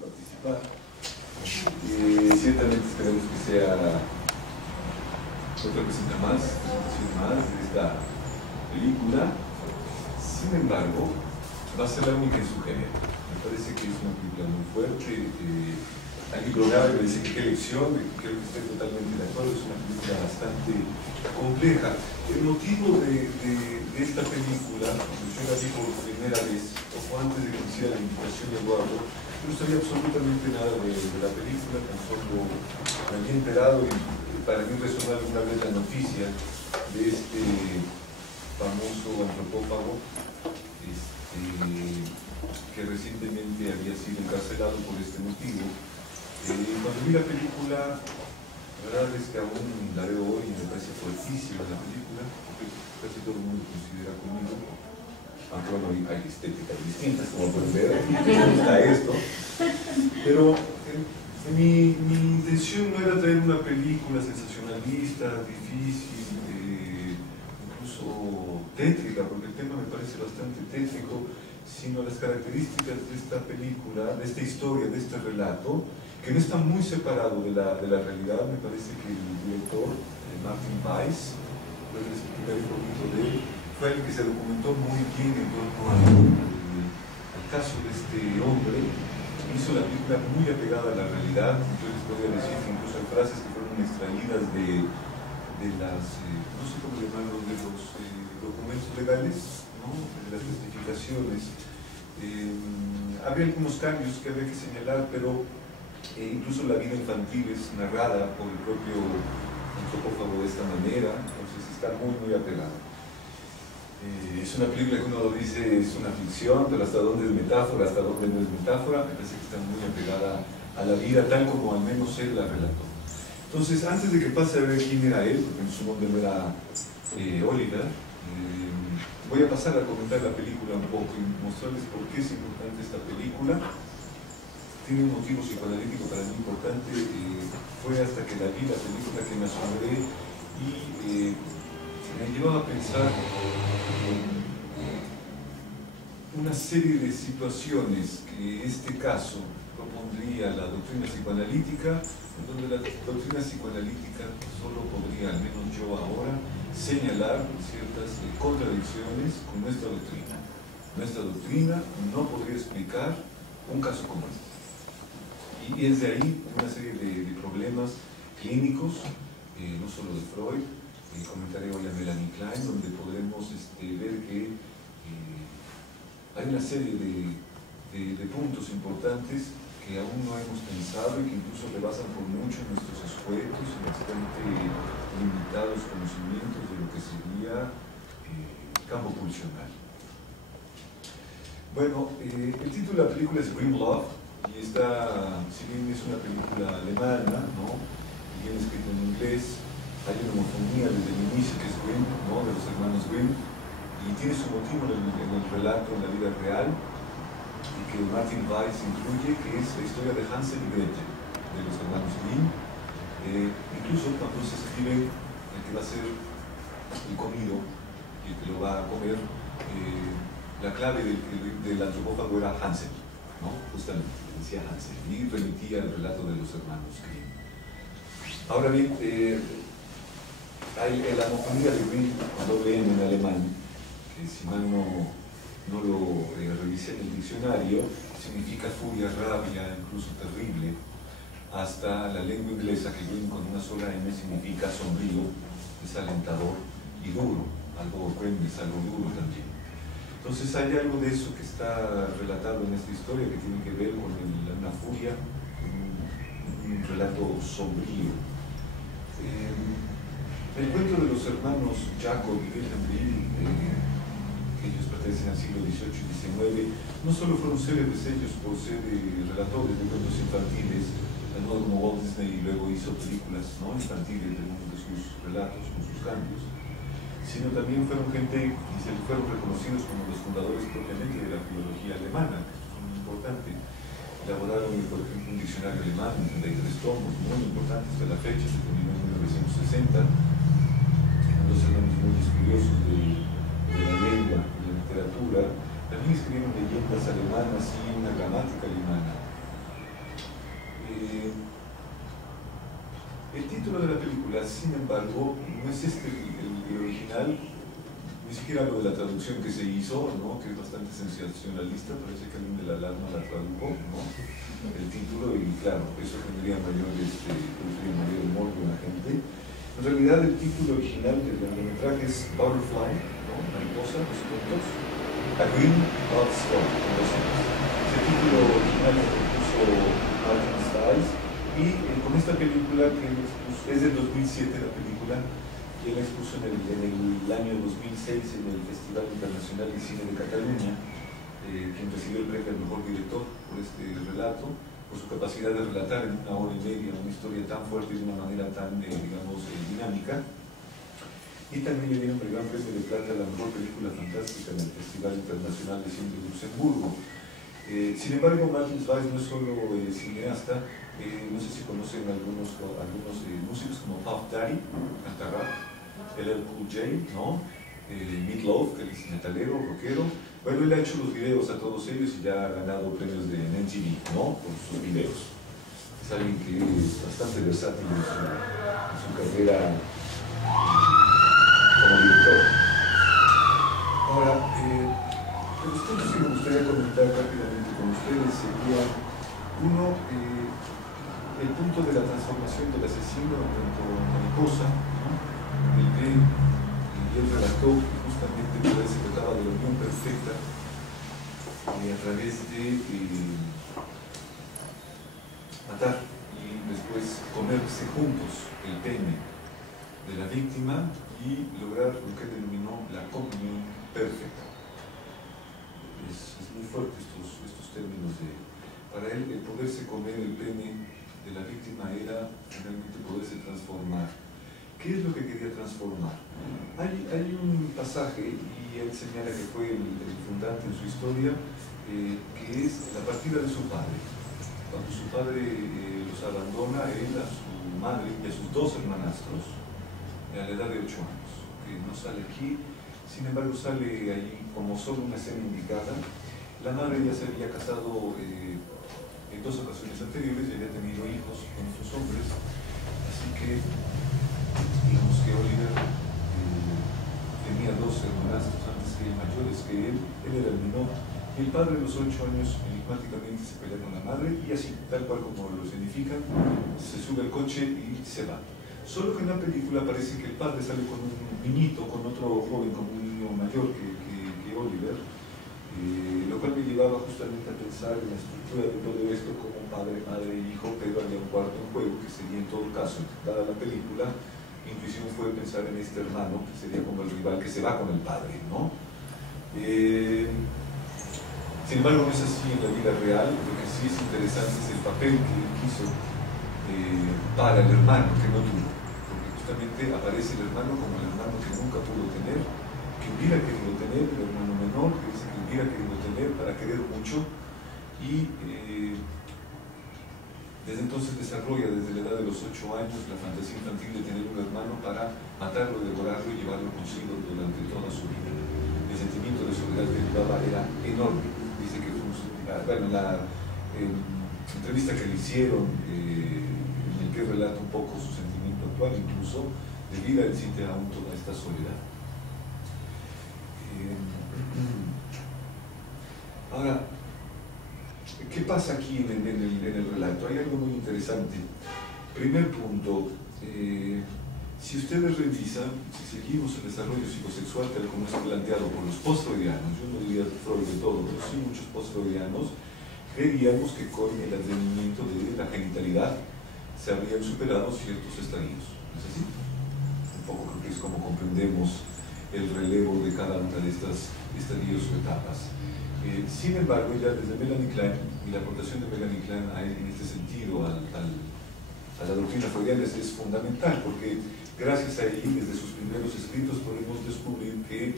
participar. Ciertamente esperemos que sea otra presentación más de esta película. Sin embargo, va a ser la única en su género. Me parece que es una película muy fuerte. Aquí programa me dice que qué lección, creo que estoy totalmente de acuerdo, es una película bastante compleja. El motivo de esta película, yo la vi por primera vez, o antes de que hiciera la invitación de Eduardo, yo no sabía absolutamente nada de la película, tan solo me había enterado y para mí resonó alguna vez la noticia de este famoso antropófago que recientemente había sido encarcelado por este motivo. Cuando vi la película, la verdad es que aún la veo hoy y me parece fuertísima la película, porque casi todo el mundo considera conmigo, aunque bueno, hay estéticas distintas, como pueden ver, me gusta esto, pero mi intención no era traer una película sensacionalista, difícil, incluso tétrica, porque el tema me parece bastante tétrico, sino las características de esta película, de esta historia, de este relato, que no está muy separado de la realidad. Me parece que el director, Martin Weiss, pueden explicar un poquito de él, fue el que se documentó muy bien en torno al caso de este hombre. Hizo la película muy apegada a la realidad. Yo les podría decir que incluso hay frases que fueron extraídas de las, no sé cómo llamarlos, de los documentos legales, ¿no? De las testificaciones. Había algunos cambios que había que señalar, pero incluso la vida infantil es narrada por el propio antropófago de esta manera, entonces está muy apegada. Es una película que uno dice es una ficción, pero hasta dónde es metáfora, hasta dónde no es metáfora, me parece que está muy apegada a la vida, tal como al menos él la relató. Entonces, antes de que pase a ver quién era él, porque su nombre no era Oliver, voy a pasar a comentar la película un poco y mostrarles por qué es importante esta película. Tiene un motivo psicoanalítico para mí importante. Fue hasta que la vi la película que me asombré y me llevaba a pensar en una serie de situaciones que este caso propondría la doctrina psicoanalítica, en donde la doctrina psicoanalítica solo podría, al menos yo ahora, señalar ciertas contradicciones con nuestra doctrina. Nuestra doctrina no podría explicar un caso como este. Y es de ahí una serie de problemas clínicos, no solo de Freud, comentaré hoy a Melanie Klein, donde podremos ver que hay una serie de puntos importantes que aún no hemos pensado y que incluso rebasan por mucho nuestros esfuerzos y bastante limitados conocimientos de lo que sería campo pulsional. Bueno, el título de la película es Grim Love, y esta, si bien es una película alemana, ¿no? Y bien escrita en inglés, hay una homofonía desde el inicio que es Grimm, ¿no? De los hermanos Grimm, y tiene su motivo en el relato, en la vida real, y que Martin Weiss incluye, que es la historia de Hansel y Gretel, de los hermanos Grimm. Incluso cuando se escribe el que va a ser el comido y el que lo va a comer, la clave del antropófago era Hansel, ¿no? Justamente, decía Hansel, y remitía al relato de los hermanos Grimm. Ahora bien, hay la homofonía de Grimm, con doble N en alemán, que si mal no lo revisé en el diccionario, significa furia, rabia, incluso terrible, hasta la lengua inglesa, que Grimm con una sola N significa sombrío, desalentador y duro. Algo Grimm es algo duro también. Entonces hay algo de eso que está relatado en esta historia que tiene que ver con una furia, un relato sombrío. El cuento de los hermanos Jacob y Wilhelm Grimm, que ellos pertenecen al siglo XVIII y XIX, no solo fueron célebres ellos por ser relatores de cuentos infantiles, al modo como Walt Disney luego hizo películas, ¿no?, infantiles de uno de sus relatos, con sus cambios, sino también fueron gente y se fueron reconocidos como los fundadores propiamente de la filología alemana, que es muy importante. Elaboraron, por ejemplo, un diccionario diccionario alemán, en 33 tomos, muy importantes de la fecha, se terminó en 1960. Dos hermanos muy estudiosos de la lengua, de la literatura, también escribieron leyendas alemanas y una gramática alemana. El título de la película, sin embargo, no es este el original, ni siquiera lo de la traducción que se hizo, ¿no? Que es bastante sensacionalista, parece que alguien de la alarma la tradujo, ¿no? El título, y claro, eso tendría mayor morbo en la gente. En realidad, el título original del largometraje es Butterfly, ¿no? Mariposa, dos puntos, A Green Love Story, ese título original lo puso Martin Stiles, y con esta película, que es del 2007 la película, que él expuso en el año 2006 en el Festival Internacional de Cine de Cataluña, quien recibió el premio al mejor director por este relato, por su capacidad de relatar en 1 hora y media una historia tan fuerte y de una manera tan, digamos, dinámica. Y también le dieron el gran premio de plata a la mejor película fantástica en el Festival Internacional de Cine de Luxemburgo. Sin embargo, Martin Weiss no es solo cineasta, no sé si conocen algunos músicos como Puff Daddy, canta rap, LL Cool J, ¿no? Meatloaf, que es metalero, rockero. Bueno, él ha hecho los videos a todos ellos y ya ha ganado premios de MTV, ¿no? Por sus videos. Es alguien que es bastante versátil en su carrera como director. Ahora, los puntos que me gustaría comentar rápidamente con ustedes sería, uno, el punto de la transformación del asesino en mariposa, ¿no? El que él relató que justamente se trataba de la unión perfecta a través de matar y después comerse juntos el pene de la víctima y lograr lo que él denominó la comunión perfecta. Es muy fuerte estos términos para él el poderse comer el pene de la víctima era finalmente poderse transformar. ¿Qué es lo que quería transformar? Hay un pasaje, y él señala que fue el fundante en su historia, que es la partida de su padre. Cuando su padre los abandona, él a su madre y a sus dos hermanastros, a la edad de 8 años, que no sale aquí, sin embargo sale ahí como solo una escena indicada. La madre ya se había casado en 2 ocasiones anteriores, ya había tenido hijos con otros hombres, así que digamos que Oliver tenía 2 hermanastros antes que él, mayores que él era el menor, y el padre a los 8 años enigmáticamente se pelea con la madre, y así, tal cual como lo significan, se sube al coche y se va. Solo que en la película parece que el padre sale con un niñito, con otro joven, con un niño mayor que Oliver, lo cual me llevaba justamente a pensar en la estructura de todo esto como padre, madre e hijo, pero había un cuarto en juego que sería en todo caso, dada la película, mi intuición fue pensar en este hermano, que sería como el rival que se va con el padre, ¿no? Sin embargo, no es así en la vida real. Lo que sí es interesante es el papel que él quiso para el hermano que no tuvo, porque justamente aparece el hermano como el hermano que nunca pudo tener, que hubiera querido tener, el hermano menor, que dice que hubiera querido tener para querer mucho, y desde entonces desarrolla desde la edad de los 8 años la fantasía infantil de tener un hermano para matarlo, devorarlo y llevarlo consigo durante toda su vida. El sentimiento de soledad que llevaba era enorme. Dice que bueno, la entrevista que le hicieron, en el que relata un poco su sentimiento actual, incluso de vida, él siente aún toda esta soledad. Ahora, ¿qué pasa aquí en el relato? Hay algo muy interesante. Primer punto, si ustedes revisan, si seguimos el desarrollo psicosexual tal como es planteado por los post-freudianos, yo no diría Freud de todo, pero sí muchos post-freudianos, creíamos que con el advenimiento de la genitalidad se habrían superado ciertos estadios. ¿No es así? Un poco creo que es como comprendemos el relevo de cada una de estas estadios o etapas. Sin embargo, ya desde Melanie Klein, y la aportación de Melanie Klein en este sentido a la doctrina freudiana es fundamental, porque gracias a ella, desde sus primeros escritos, podemos descubrir que,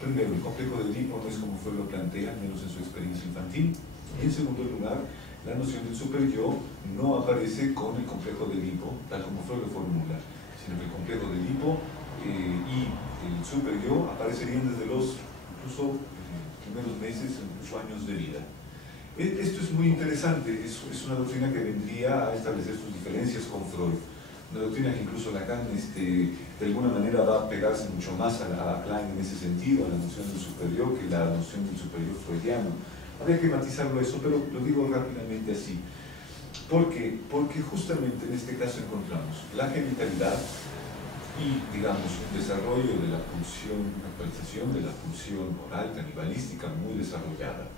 primero, el complejo de Edipo no es como Freud lo plantea, menos en su experiencia infantil, y en segundo lugar, la noción del superyo no aparece con el complejo de Edipo, tal como Freud lo formula, sino que el complejo de Edipo y el superyo aparecerían desde los incluso primeros meses, incluso años de vida. Esto es muy interesante, es una doctrina que vendría a establecer sus diferencias con Freud, una doctrina que incluso Lacan de alguna manera va a pegarse mucho más a Klein en ese sentido, a la noción del superior, que la noción del superior freudiano. Habría que matizarlo eso, pero lo digo rápidamente así. ¿Por qué? Porque justamente en este caso encontramos la genitalidad y, digamos, un desarrollo de la pulsión, una actualización de la pulsión oral canibalística muy desarrollada.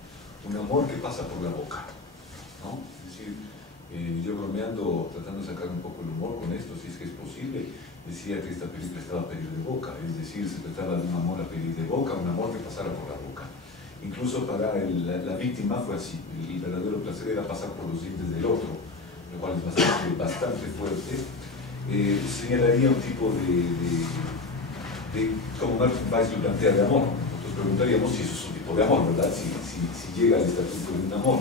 Un amor que pasa por la boca, ¿no? Es decir, yo bromeando, tratando de sacar un poco el humor con esto, si es que es posible, decía que esta película estaba a pedir de boca, es decir, se trataba de un amor a pedir de boca, un amor que pasara por la boca. Incluso para la víctima fue así, el verdadero placer era pasar por los dientes del otro, lo cual es bastante fuerte. Señalaría un tipo de como Martin Weiss lo plantea, de amor. Nosotros preguntaríamos si eso es un tipo de amor, ¿verdad? Si llega al estatuto de un amor.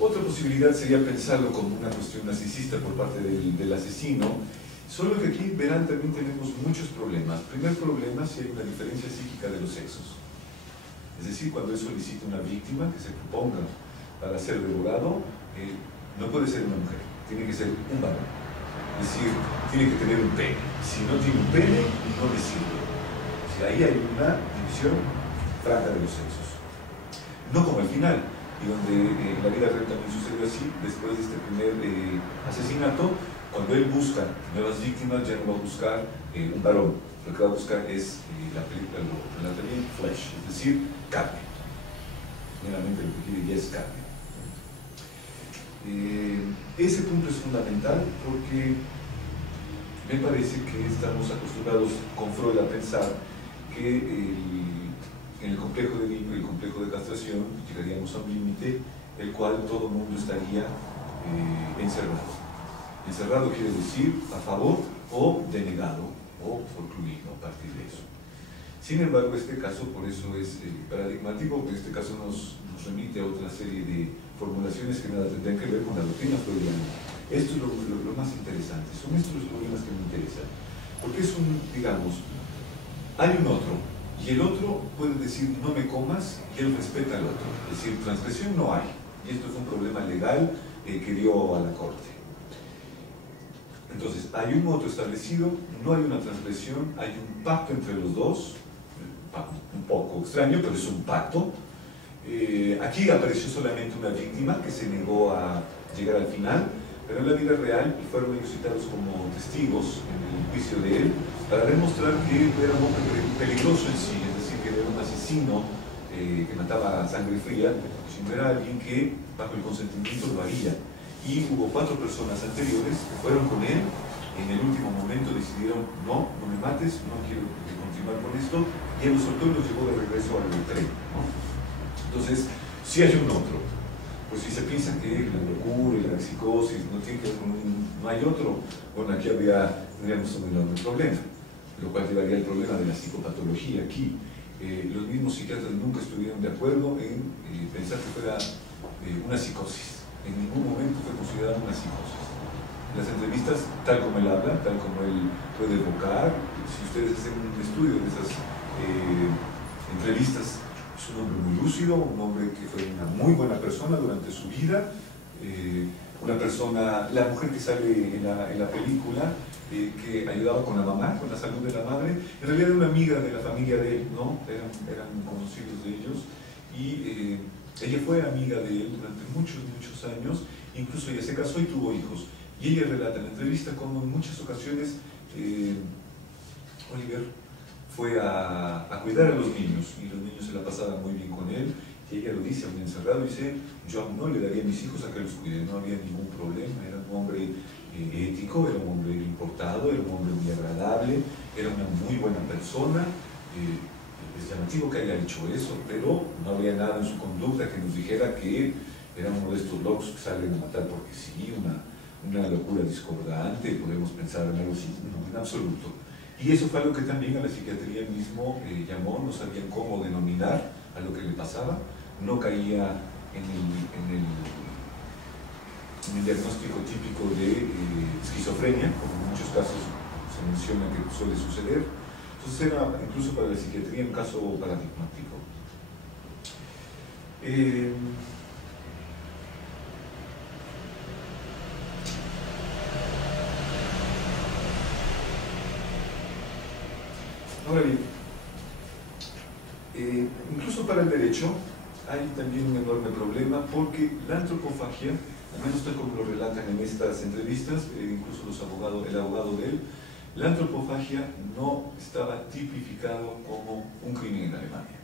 Otra posibilidad sería pensarlo como una cuestión narcisista por parte del asesino, solo que aquí, verán, también tenemos muchos problemas. Primer problema, si hay una diferencia psíquica de los sexos. Es decir, cuando él solicita una víctima que se proponga para ser devorado, no puede ser una mujer, tiene que ser un varón. Es decir, tiene que tener un pene. Si no tiene un pene, no le sirve. O sea, ahí hay una división franca de los sexos. No como al final, y donde en la vida real también sucedió así, después de este primer asesinato, cuando él busca nuevas víctimas, ya no va a buscar un varón. Lo que va a buscar es, la película lo relata bien, flesh, es decir, carne. Generalmente lo que quiere ya es carne. Ese punto es fundamental porque me parece que estamos acostumbrados con Freud a pensar que en el complejo de Edipo y el complejo de castración llegaríamos a un límite el cual todo el mundo estaría encerrado. Encerrado quiere decir a favor o denegado o concluido a partir de eso. Sin embargo, este caso por eso es paradigmático, porque este caso nos remite a otra serie de formulaciones que nada tendrían que ver con la doctrina freudiana. Esto es lo más interesante, son estos los problemas que me interesan, porque es digamos, hay un otro, y el otro puede decir no me comas, y él respeta al otro, es decir, transgresión no hay, y esto es un problema legal que dio a la corte. Entonces, hay un otro establecido, no hay una transgresión, hay un pacto entre los dos, un poco extraño, pero es un pacto. Aquí apareció solamente una víctima que se negó a llegar al final, pero en la vida real fueron ellos citados como testigos en el juicio de él para demostrar que era un hombre peligroso en sí, es decir, que era un asesino que mataba a sangre fría, sino era alguien que bajo el consentimiento lo haría. Y hubo 4 personas anteriores que fueron con él, en el último momento decidieron no me mates, no quiero continuar con esto, y él los soltó y los llevó de regreso al tren, ¿no? Entonces, si hay un otro, pues si se piensa que la locura y la psicosis no tiene que ver con no hay otro, bueno, aquí tendríamos un enorme problema, lo cual llevaría al problema de la psicopatología aquí. Los mismos psiquiatras nunca estuvieron de acuerdo en pensar que fuera una psicosis. En ningún momento fue considerada una psicosis. Las entrevistas, tal como él habla, tal como él puede evocar, si ustedes hacen un estudio de esas entrevistas, es un hombre muy lúcido, un hombre que fue una muy buena persona durante su vida, una persona, la mujer que sale en la película, que ayudaba con la mamá, con la salud de la madre, en realidad era una amiga de la familia de él, ¿no? Eran conocidos de ellos, y ella fue amiga de él durante muchos años, incluso ella se casó y tuvo hijos. Y ella relata en la entrevista cómo en muchas ocasiones Oliver fue a cuidar a los niños, y los niños se la pasaban muy bien con él, y ella lo dice, aún encerrado, dice, yo no le daría a mis hijos a que los cuide, no había ningún problema, era un hombre ético, era un hombre importado, era un hombre muy agradable, era una muy buena persona. Es llamativo que haya dicho eso, pero no había nada en su conducta que nos dijera que era uno de estos locos que salen a matar porque sí, una locura discordante, podemos pensar en algo así, no, en absoluto. Y eso fue algo que también a la psiquiatría mismo llamó, no sabían cómo denominar a lo que le pasaba, no caía en el diagnóstico típico de esquizofrenia, como en muchos casos se menciona que suele suceder. Entonces era incluso para la psiquiatría un caso paradigmático. Ahora bien, incluso para el derecho hay también un enorme problema, porque la antropofagia, al menos tal como lo relatan en estas entrevistas, incluso el abogado de él, la antropofagia no estaba tipificado como un crimen en Alemania.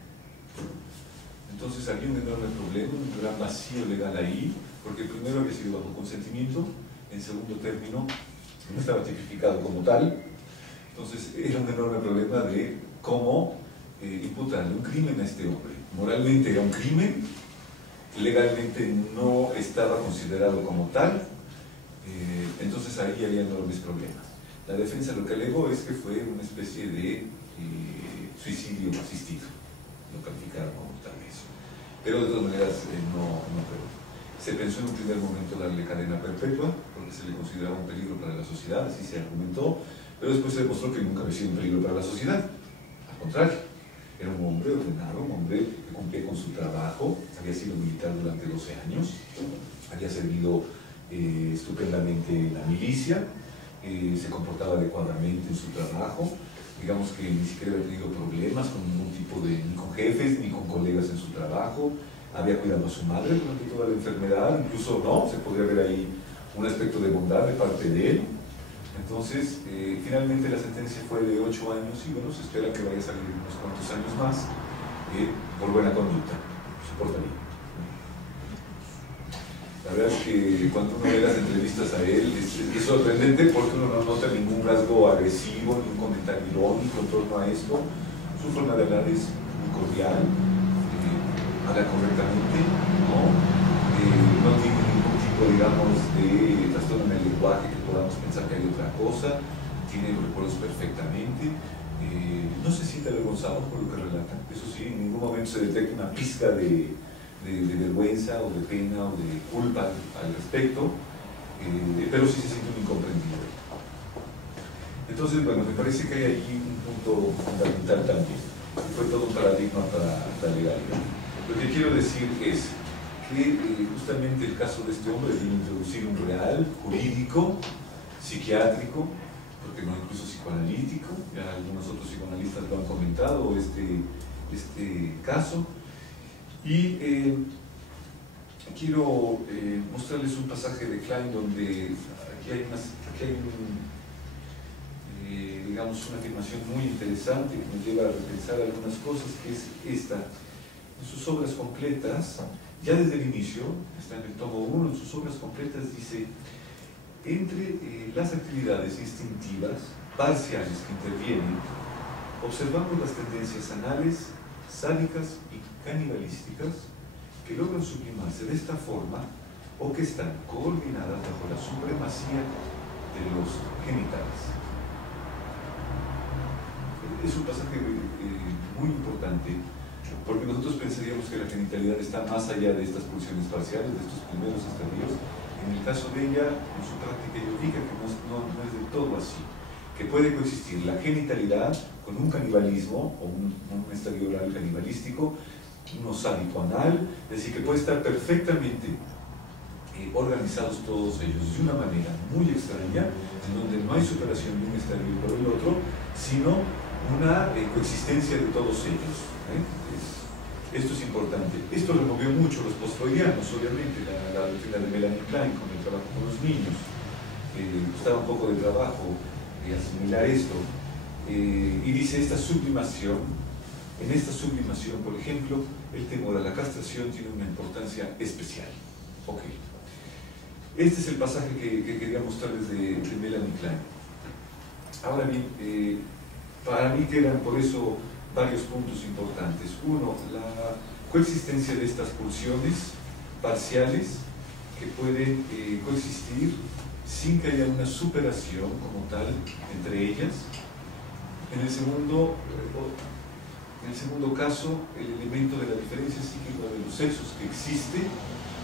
Entonces había un enorme problema, un gran vacío legal ahí, porque primero había sido bajo consentimiento, en segundo término no estaba tipificado como tal. Entonces era un enorme problema de cómo imputarle un crimen a este hombre. Moralmente era un crimen, legalmente no estaba considerado como tal, entonces ahí había enormes problemas. La defensa lo que alegó es que fue una especie de suicidio asistido, lo calificaron como tal eso. Pero de todas maneras no fue. Se pensó en un primer momento darle cadena perpetua, porque se le consideraba un peligro para la sociedad, así se argumentó, pero después se demostró que nunca había sido un peligro para la sociedad. Al contrario, era un hombre ordenado, un hombre que cumplía con su trabajo, había sido militar durante 12 años, había servido estupendamente en la milicia, se comportaba adecuadamente en su trabajo, digamos que ni siquiera había tenido problemas con ningún tipo de, ni con jefes, ni con colegas en su trabajo, había cuidado a su madre durante toda la enfermedad, incluso se podría ver ahí un aspecto de bondad de parte de él. Entonces, finalmente la sentencia fue de 8 años y bueno, se espera que vaya a salir unos cuantos años más por buena conducta, se porta bien. La verdad es que cuando uno ve las entrevistas a él es sorprendente porque uno no nota ningún rasgo agresivo, ni un comentario irónico en torno a esto. Su forma de hablar es muy cordial, habla correctamente, no tiene ningún tipo, digamos, de trastorno en el lenguaje que podamos pensar que hay otra cosa, tiene los recuerdos perfectamente, no se siente avergonzado por lo que relata, eso sí, en ningún momento se detecta una pizca de vergüenza o de pena o de culpa al respecto, pero sí se siente un incomprendido. Entonces, bueno, me parece que hay allí un punto fundamental también, fue todo un paradigma para la legalidad. Lo que quiero decir es que justamente el caso de este hombre viene a introducir un real jurídico, psiquiátrico, porque no incluso psicoanalítico, ya algunos otros psicoanalistas lo han comentado, este caso. Y quiero mostrarles un pasaje de Klein donde aquí hay digamos, una afirmación muy interesante que nos lleva a repensar algunas cosas, que es esta. En sus obras completas, ya desde el inicio, está en el tomo 1, en sus obras completas dice: entre las actividades instintivas parciales que intervienen, observamos las tendencias anales, sádicas y canibalísticas que logran sublimarse de esta forma o que están coordinadas bajo la supremacía de los genitales. Es un pasaje muy importante, porque nosotros pensaríamos que la genitalidad está más allá de estas pulsiones parciales, de estos primeros estadios. En el caso de ella, en su práctica indica que no es del todo así, que puede coexistir la genitalidad con un canibalismo o un estadio oral canibalístico, uno sádico anal, es decir, que puede estar perfectamente organizados todos ellos de una manera muy extraña, en donde no hay superación de un estadio por el otro, sino una coexistencia de todos ellos. Esto es importante. Esto removió mucho los postfreudianos, obviamente, la doctrina de Melanie Klein con el trabajo con los niños. Costaba un poco de trabajo asimilar esto. Y dice, esta sublimación, en esta sublimación, por ejemplo, el temor a la castración tiene una importancia especial. Ok. Este es el pasaje que quería mostrarles de Melanie Klein. Ahora bien, para mí quedan por eso varios puntos importantes. Uno, la coexistencia de estas pulsiones parciales que pueden coexistir sin que haya una superación como tal entre ellas. En el segundo caso, el elemento de la diferencia psíquica de los los sexos que existe,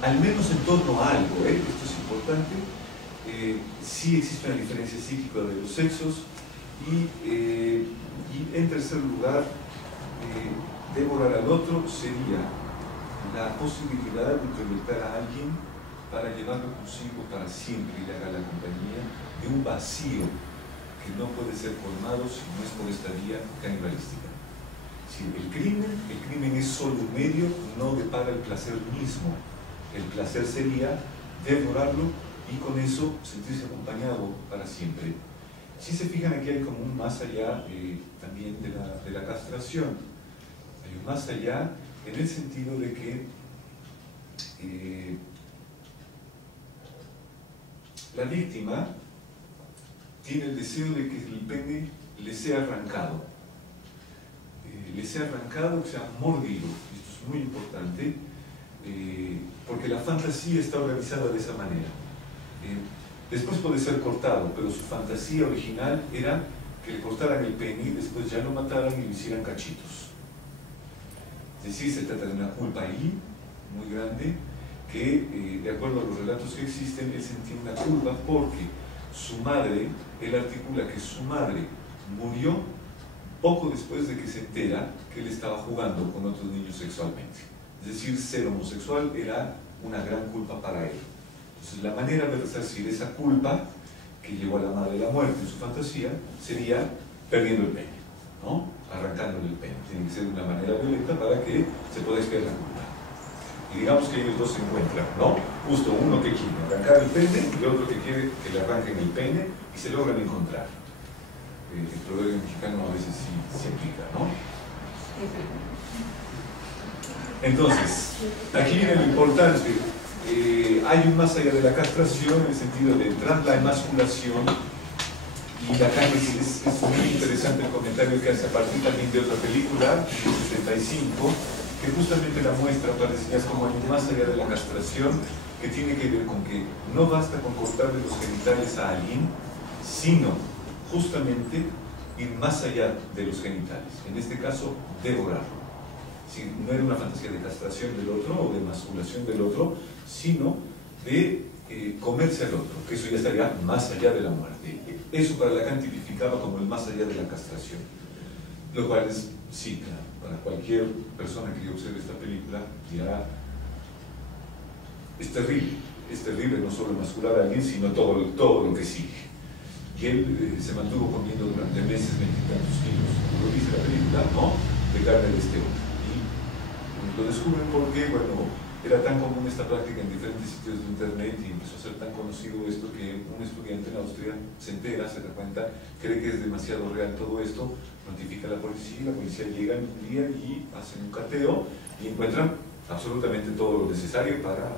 al menos en torno a algo, esto es importante, sí existe una diferencia psíquica de los sexos, y en tercer lugar, devorar al otro sería la posibilidad de proyectar a alguien para llevarlo consigo para siempre y le haga la compañía de un vacío que no puede ser colmado si no es por esta vía canibalística. Si el crimen es solo un medio, no depara el placer mismo. El placer sería devorarlo y con eso sentirse acompañado para siempre. Si se fijan, aquí hay como un más allá también de la castración. Hay un más allá en el sentido de que la víctima tiene el deseo de que el pene le sea arrancado. Le sea arrancado, que sea mordido. Esto es muy importante, porque la fantasía está organizada de esa manera. Después puede ser cortado, pero su fantasía original era que le cortaran el pene y después ya lo mataran y lo hicieran cachitos. Es decir, se trata de una culpa ahí, muy grande, que de acuerdo a los relatos que existen, él sentía una culpa porque su madre, él articula que su madre murió poco después de que se entera que él estaba jugando con otros niños sexualmente. Es decir, ser homosexual era una gran culpa para él. Entonces, la manera de resarcir esa culpa que llevó a la madre a la muerte en su fantasía sería perdiendo el pene, ¿no? Arrancándole el pene. Tiene que ser de una manera violenta para que se pueda expiar la culpa. Y digamos que ellos dos se encuentran, ¿no? Justo uno que quiere arrancar el pene y otro que quiere que le arranquen el pene y se logran encontrar. El proverbio mexicano a veces sí se aplica, ¿no? Entonces, aquí viene lo importante. Hay un más allá de la castración en el sentido de tras la emasculación, y acá es muy interesante el comentario que hace a partir también de otra película, de 75, que justamente la muestra para enseñar cómo hay un más allá de la castración, que tiene que ver con que no basta con cortarle los genitales a alguien, sino justamente ir más allá de los genitales, en este caso devorarlo. Si no era una fantasía de castración del otro o de emasculación del otro, sino de comerse al otro, que eso ya estaría más allá de la muerte. Eso para Lacan tipificaba como el más allá de la castración, lo cual es, sí, claro, para cualquier persona que observe esta película dirá, es terrible no solo emascular a alguien, sino todo lo que sigue. Y él se mantuvo comiendo durante meses 20 y tantos kilos, lo dice la película, ¿no?, de carne de este hombre. Lo descubren porque, bueno, era tan común esta práctica en diferentes sitios de internet y empezó a ser tan conocido esto que un estudiante en Austria se entera, se da cuenta, cree que es demasiado real todo esto, notifica a la policía llega un día y hacen un cateo y encuentran absolutamente todo lo necesario para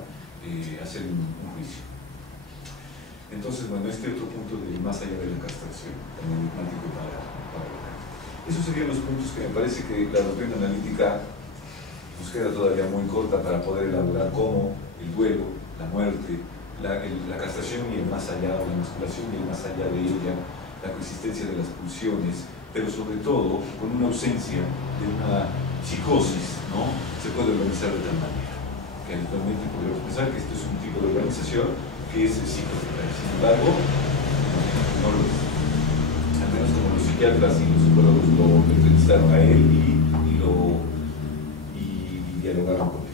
hacer un juicio. Entonces, bueno, este otro punto de más allá de la castración, tan enigmático para Lacan. Esos serían los puntos que me parece que la doctrina analítica nos queda todavía muy corta para poder elaborar cómo el duelo, la muerte, la castración y el más allá, o la emasculación y el más allá de ella, la coexistencia de las pulsiones, pero sobre todo con una ausencia de una psicosis, ¿no?, se puede organizar de tal manera que habitualmente podríamos pensar que esto es un tipo de organización que es psicosexual. Sin embargo, no lo es. Al menos como los psiquiatras y los psicólogos lo entrevistaron a él y dialogaron con él.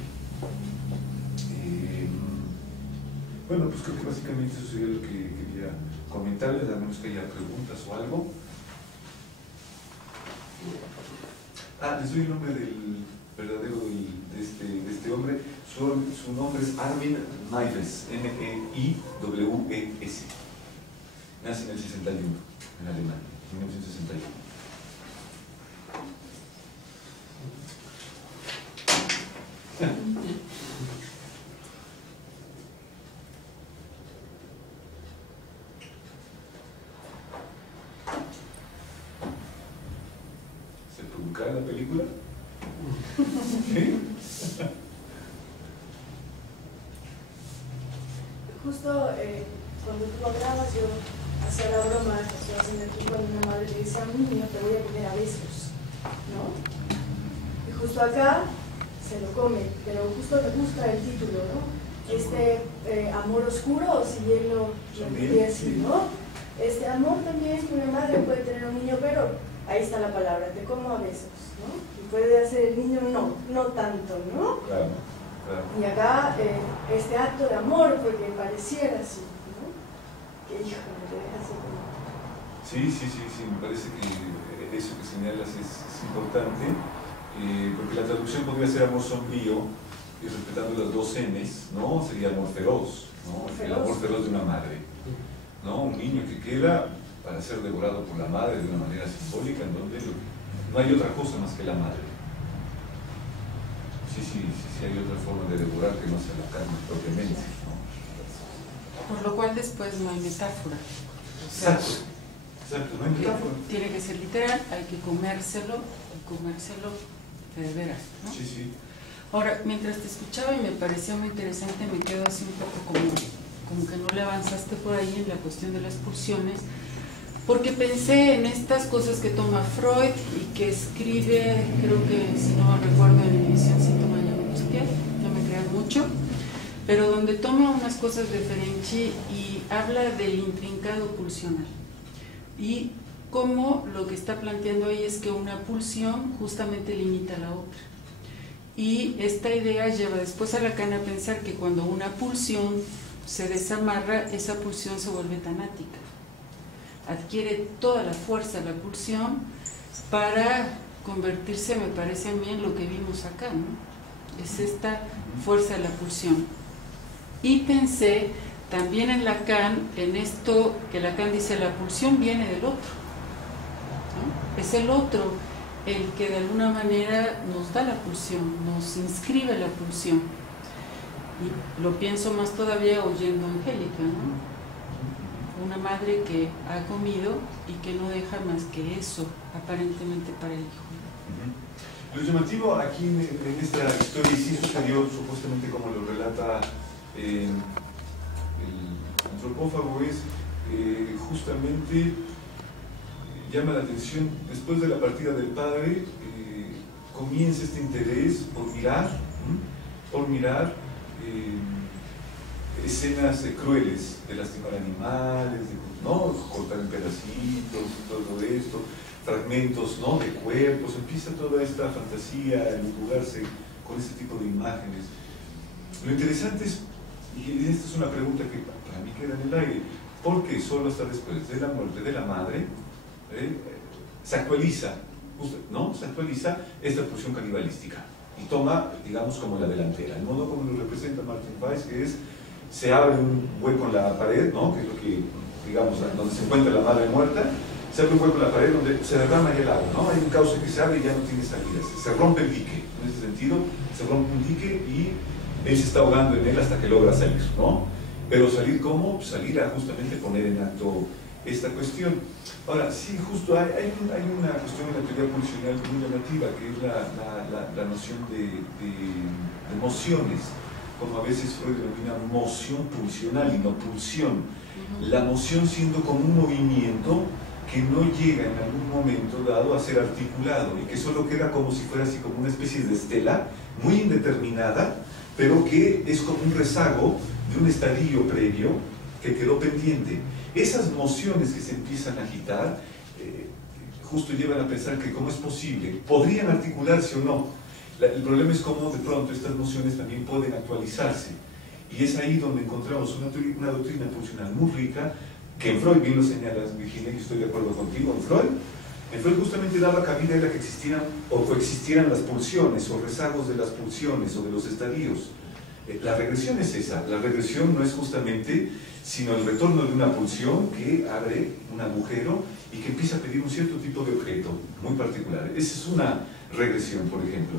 Bueno, pues creo que básicamente eso sería lo que quería comentarles, a menos que haya preguntas o algo. Les doy el nombre del verdadero de este hombre. Su nombre es Armin Meiwes, M-E-I-W-E-S. Nace en el 61, en Alemania, en 1961. ¿Se publicará la película? ¿Sí? Justo cuando tú hablabas, yo hacía la broma, estoy haciendo aquí cuando una madre le dice a un niño, te voy a poner a besos, ¿no? Y justo acá se lo come, pero justo me gusta el título, ¿no? Amor oscuro, o si bien lo diría así, ¿no? Este amor también que una madre puede tener a un niño, pero ahí está la palabra, te como a besos, ¿no? Y puede hacer el niño, no tanto, ¿no? Claro, claro. Y acá este acto de amor, porque pareciera así, ¿no? Que híjole, te deja así como... Sí, me parece que eso que señalas es importante, porque la traducción podría ser amor sombrío, y respetando las dos N's, ¿no? Sería amor feroz, ¿no? El amor feroz de una madre, ¿no? Un niño que queda para ser devorado por la madre de una manera simbólica, en donde no hay otra cosa más que la madre. Sí, hay otra forma de devorar que no sea la carne propiamente, ¿no? Por lo cual después no hay metáfora. Exacto, no hay metáfora. Tiene que ser literal, hay que comérselo de veras, ¿no? Sí. Ahora, mientras te escuchaba y me parecía muy interesante, me quedo así un poco como que no le avanzaste por ahí en la cuestión de las pulsiones, porque pensé en estas cosas que toma Freud y que escribe, creo que, si no recuerdo, en la edición Síntoma de Angustia, no me crean mucho, pero donde toma unas cosas de Ferenczi y habla del intrincado pulsional. Y cómo lo que está planteando ahí es que una pulsión justamente limita a la otra. Y esta idea lleva después a Lacan a pensar que cuando una pulsión se desamarra, esa pulsión se vuelve tanática. Adquiere toda la fuerza la pulsión para convertirse, me parece a mí, en lo que vimos acá, ¿no? Es esta fuerza de la pulsión. Y pensé también en Lacan, en esto que Lacan dice, la pulsión viene del otro, ¿no? Es el otro el que de alguna manera nos da la pulsión, nos inscribe la pulsión. Y lo pienso más todavía oyendo a Angélica, ¿no? Una madre que ha comido y que no deja más que eso, aparentemente, para el hijo. Lo llamativo aquí en esta historia, y sí sucedió supuestamente como lo relata el antropófago, es justamente llama la atención, después de la partida del padre, comienza este interés por mirar escenas crueles de lastimar animales, ¿no? Cortar en pedacitos, todo esto, fragmentos, ¿no? De cuerpos, empieza toda esta fantasía, el jugarse con este tipo de imágenes. Lo interesante es, y esta es una pregunta que para mí queda en el aire, ¿por qué solo hasta después de la muerte de la madre se actualiza, ¿no? Se actualiza esta pulsión canibalística y toma, digamos, como la delantera? El modo como lo representa Martin Weiss, que es, se abre un hueco en la pared, ¿no? Que es lo que, digamos, donde se encuentra la madre muerta, se abre un hueco en la pared donde se derrama el agua, ¿no? Hay un cauce que se abre y ya no tiene salida, se rompe el dique, en ese sentido, se rompe un dique y él se está ahogando en él hasta que logra salir, ¿no? Pero salir, ¿cómo? Salir a justamente poner en acto esta cuestión. Ahora, sí, justo hay una cuestión en la teoría pulsional muy llamativa, que es la noción de emociones, como a veces Freud denomina moción pulsional y no pulsión. La moción siendo como un movimiento que no llega en algún momento dado a ser articulado y que solo queda como si fuera así como una especie de estela muy indeterminada, pero que es como un rezago de un estadio previo que quedó pendiente. Esas mociones que se empiezan a agitar justo llevan a pensar que cómo es posible, podrían articularse o no. El problema es cómo de pronto estas mociones también pueden actualizarse, y es ahí donde encontramos una doctrina pulsional muy rica, que en Freud, bien lo señalas, Virginia, y estoy de acuerdo contigo. En Freud justamente daba cabida a la que existieran o coexistieran las pulsiones o rezagos de las pulsiones o de los estadios. La regresión es esa, la regresión no es justamente sino el retorno de una pulsión que abre un agujero y que empieza a pedir un cierto tipo de objeto muy particular. Esa es una regresión, por ejemplo,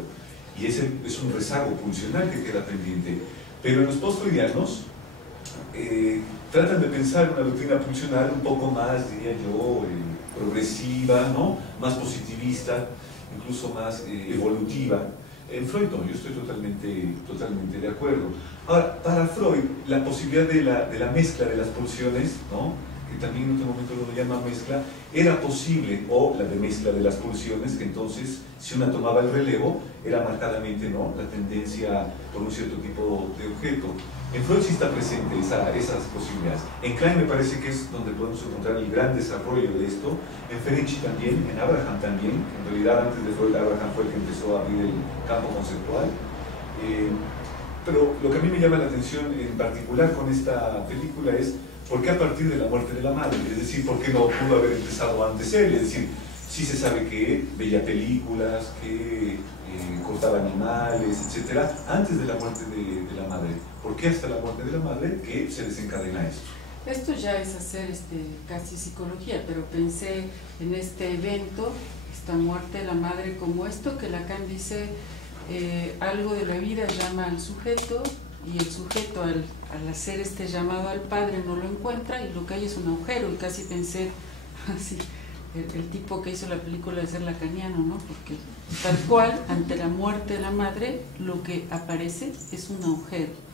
y ese es un rezago pulsional que queda pendiente. Pero en los post-freudianos tratan de pensar una doctrina pulsional un poco más, diría yo, progresiva, ¿no? Más positivista, incluso más evolutiva. En Freud no, yo estoy totalmente de acuerdo. Ahora, para Freud, la posibilidad de la mezcla de las pulsiones, ¿no? que también en otro momento lo llama mezcla, era posible, o la de mezcla de las pulsiones, que entonces, si una tomaba el relevo, era marcadamente, ¿no?, la tendencia por un cierto tipo de objeto. En Freud sí está presente esas posibilidades. En Klein me parece que es donde podemos encontrar el gran desarrollo de esto. En Ferenczi también, en Abraham también. En realidad, antes de Freud, Abraham fue el que empezó a abrir el campo conceptual. Pero lo que a mí me llama la atención en particular con esta película es por qué a partir de la muerte de la madre, es decir, por qué no pudo haber empezado antes él, es decir, sí se sabe que veía películas, que cortaba animales, etc., antes de la muerte de la madre. ¿Por qué hasta la muerte de la madre que se desencadena esto? Esto ya es hacer casi psicología, pero pensé en este evento, esta muerte de la madre, como esto que Lacan dice, algo de la vida llama al sujeto, y el sujeto al hacer este llamado al padre no lo encuentra, y lo que hay es un agujero, y casi pensé así, el tipo que hizo la película de ser lacaniano, ¿no? Porque tal cual, ante la muerte de la madre, lo que aparece es un agujero.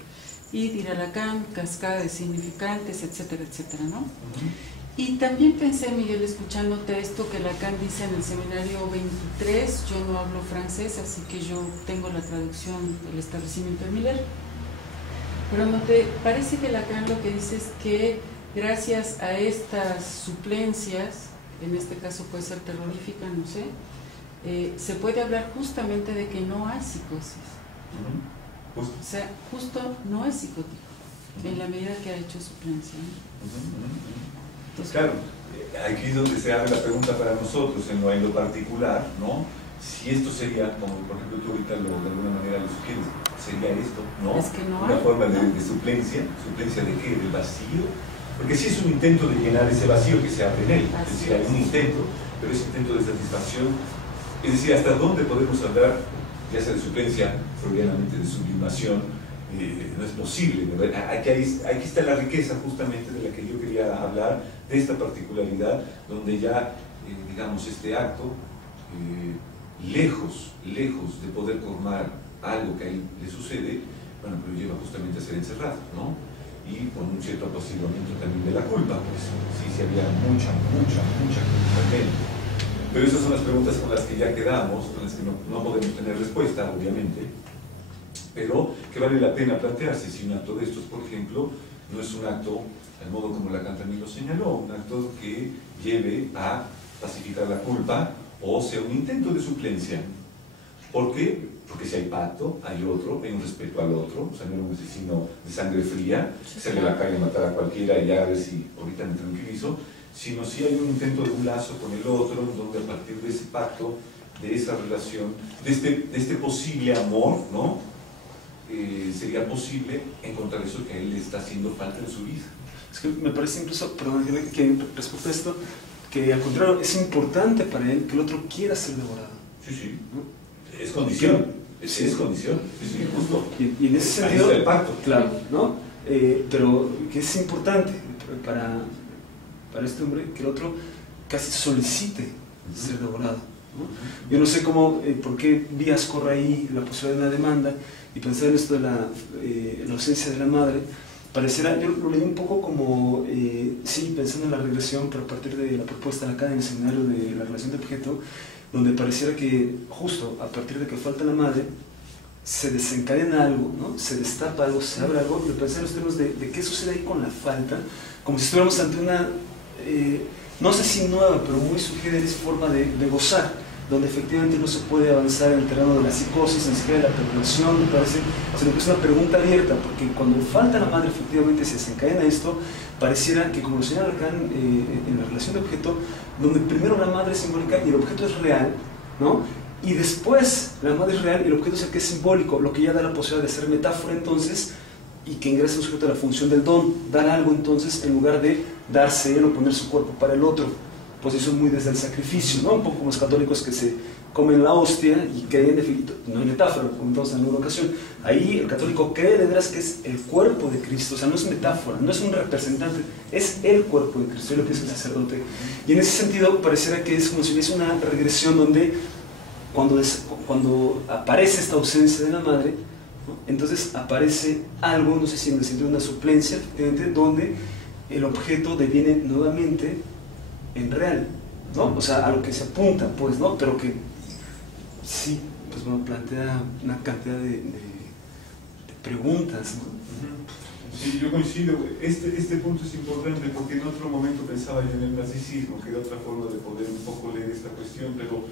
Y dirá Lacan, cascada de significantes, etcétera, etcétera, ¿no? Y también pensé, Miguel, escuchándote esto que Lacan dice en el seminario 23, yo no hablo francés, así que yo tengo la traducción del establecimiento de Miller, pero ¿no te parece que Lacan lo que dice es que gracias a estas suplencias, en este caso puede ser terrorífica, no sé, se puede hablar justamente de que no hay psicosis? O sea, justo no es psicótico, en la medida que ha hecho suplencia, ¿no? Entonces, claro, aquí es donde se abre la pregunta para nosotros, en lo particular, ¿no? Si esto sería, como por ejemplo tú ahorita de alguna manera lo sugieres, sería esto, ¿no? Es que no una hay, forma ¿no? de suplencia. ¿Suplencia de qué? ¿Del vacío? Porque sí es un intento de llenar ese vacío que se abre en él. Es decir, hay un intento, pero ese intento de satisfacción, es decir, ¿hasta dónde podemos hablar, ya sea de suplencia, freudianamente de sublimación? No es posible, ¿verdad? Aquí está la riqueza justamente de la que yo quería hablar, de esta particularidad, donde ya, digamos, este acto, lejos de poder formar algo que a él le sucede, bueno, pero lleva justamente a ser encerrado, ¿no? Y con un cierto apaciguamiento también de la culpa, pues sí había mucha culpa en él. Pero esas son las preguntas con las que ya quedamos, con las que no podemos tener respuesta, obviamente, pero que vale la pena plantearse si un acto de estos, por ejemplo, no es un acto, al modo como Lacan también lo señaló, un acto que lleve a pacificar la culpa, o sea, un intento de suplencia. ¿Por qué? Porque si hay pacto, hay otro, hay un respeto al otro, o sea, no era un asesino de sangre fría, se le va a caer a matar a cualquiera y ya a ver si ahorita me tranquilizo, sino si hay un intento de un lazo con el otro, donde a partir de ese pacto, de esa relación, de este posible amor, ¿no? Sería posible encontrar eso que a él le está haciendo falta en su vida. Es que me parece incluso, perdón, que respecto a esto, que al contrario es importante para él que el otro quiera ser devorado. Sí, ¿no? Es condición, es condición, sí, justo. Y en ese sentido, ahí está el pacto. Claro, ¿no? Pero que es importante para este hombre que el otro casi solicite ser devorado, ¿no? Yo no sé cómo, por qué vías corre ahí la posibilidad de una demanda, y pensar en esto de la ausencia de la madre, pareciera, yo lo leí un poco como, sí, pensando en la regresión, pero a partir de la propuesta acá en el seminario de la relación de objeto, donde pareciera que justo a partir de que falta la madre, se desencadena algo, ¿no? Se destapa algo, se abre algo, y pensar en los términos de qué sucede ahí con la falta, como si estuviéramos ante una, no sé si nueva, pero muy sugerente forma de gozar, donde efectivamente no se puede avanzar en el terreno de la psicosis, ni siquiera de la perversión, me parece, sino que es una pregunta abierta, porque cuando falta la madre efectivamente se desencadena esto, pareciera que, como lo señala Lacan en la relación de objeto, donde primero la madre es simbólica y el objeto es real, ¿no? Y después la madre es real y el objeto es el que es simbólico, lo que ya da la posibilidad de ser metáfora entonces, y que ingresa el sujeto a la función del don, dar algo entonces en lugar de darse él o poner su cuerpo para el otro. Posición muy desde el sacrificio, ¿no? Un poco como los católicos que se comen la hostia y creen, no hay metáfora, lo comentamos en alguna ocasión, ahí el católico cree de veras que es el cuerpo de Cristo, o sea, no es metáfora, no es un representante, es el cuerpo de Cristo, es lo que es el sacerdote. Y en ese sentido pareciera que es como si hubiese una regresión donde cuando aparece esta ausencia de la madre, ¿no? Entonces aparece algo, no sé si en el sentido de una suplencia, efectivamente, donde el objeto deviene nuevamente en real, ¿no? O sea, a lo que se apunta, pues, ¿no? Pero que sí, pues bueno, plantea una cantidad de preguntas, ¿no? Sí, yo coincido. Este punto es importante porque en otro momento pensaba yo en el narcisismo, que era otra forma de poder un poco leer esta cuestión, pero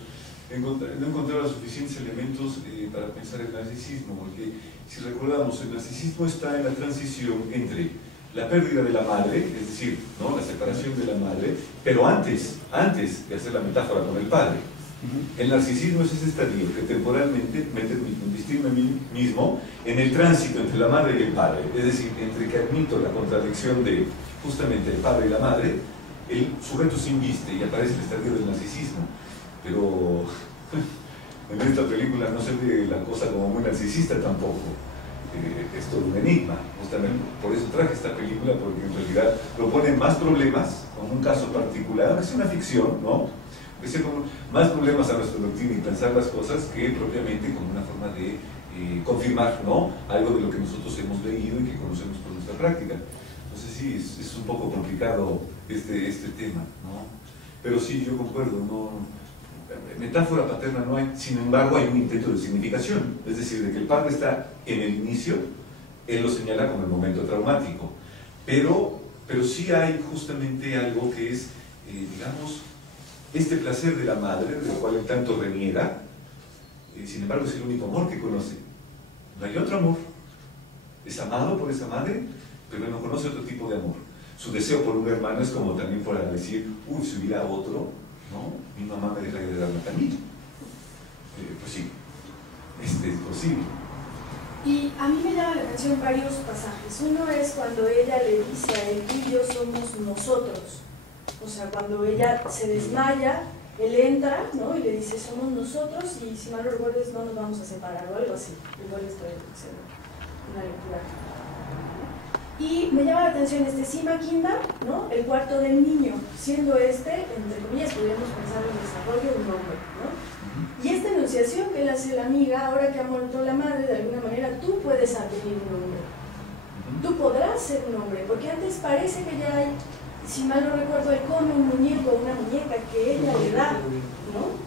no encontraba suficientes elementos para pensar el narcisismo, porque si recordamos, el narcisismo está en la transición entre la pérdida de la madre, es decir, ¿no?, la separación de la madre, pero antes de hacer la metáfora con el padre. El narcisismo es ese estadio que temporalmente me distingue a mí mismo en el tránsito entre la madre y el padre, es decir, entre que admito la contradicción de justamente el padre y la madre, el sujeto se inviste y aparece el estadio del narcisismo. Pero en esta película no se ve la cosa como muy narcisista tampoco. Es todo un enigma. Justamente por eso traje esta película, porque en realidad propone más problemas con un caso particular, aunque es una ficción, ¿no? Que sea como más problemas a nuestra doctrina y pensar las cosas que propiamente como una forma de confirmar, ¿no?, algo de lo que nosotros hemos leído y que conocemos por nuestra práctica. Entonces sí, es un poco complicado este tema, ¿no? Pero sí, yo concuerdo, ¿no? Metáfora paterna no hay, sin embargo hay un intento de significación, es decir, de que el padre está en el inicio, él lo señala como el momento traumático, pero sí hay justamente algo que es, digamos, este placer de la madre, del cual él tanto reniega, sin embargo es el único amor que conoce. No hay otro amor. Es amado por esa madre, pero él no conoce otro tipo de amor. Su deseo por un hermano es como también para decir, uy, si hubiera otro, ¿no?, mi mamá me dejaría de darme a mí. Pues sí, es posible. Y a mí me llama la atención varios pasajes. Uno es cuando ella le dice a él, tú y yo somos nosotros. O sea, cuando ella se desmaya, él entra, ¿no?, y le dice, somos nosotros, y si mal no recuerdo, no nos vamos a separar, o algo así. Igual estoy haciendo una lectura. Y me llama la atención Sima Kinda, ¿no?, el cuarto del niño, siendo entre comillas, podríamos pensar en el desarrollo de un hombre, ¿no? Y esta enunciación que él hace a la amiga, ahora que ha muerto la madre, de alguna manera tú puedes adquirir un hombre. Tú podrás ser un hombre, porque antes parece que ya hay, si mal no recuerdo, él come un muñeco o una muñeca que ella le da, ¿no?